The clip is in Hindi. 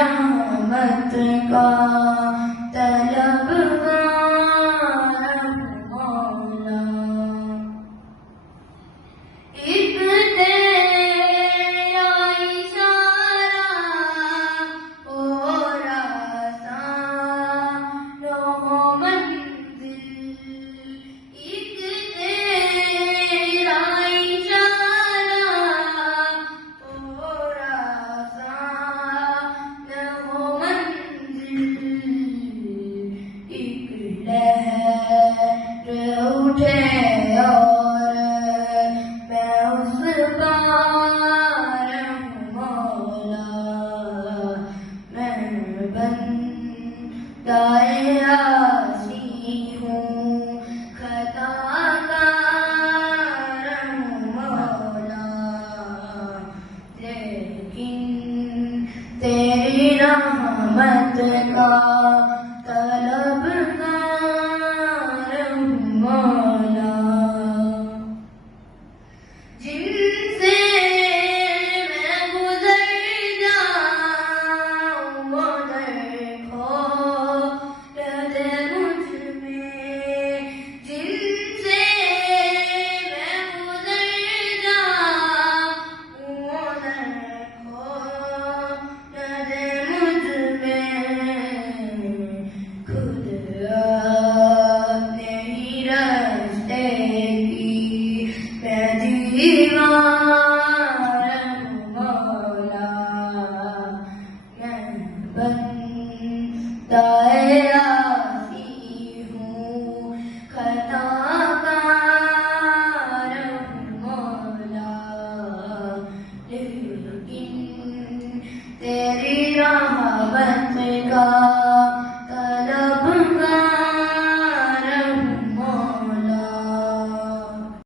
रहमत का तलबगार मौला। एक तेरा इशारा और आसान रहो मंजिल। एक तेरा इशारा और आसान रहो मंजिल। एक लहर उठे और मैं उस पार मौला। मैं बंदाए आसी हूँ खताकार मौला। लेकिन तेरी रहमत का तलबगार मौला। जिनसे मैं गुजर जाऊं वो देखो दे मुझ में। जिनसे मैं गुजर जाऊं वो देखो दे मुझ में। खुद अपने ही रास्ते की मैं दीवार मौला। मैं बंदाए आसी हूँ खताकार मौला। लेकिन तेरी रहमत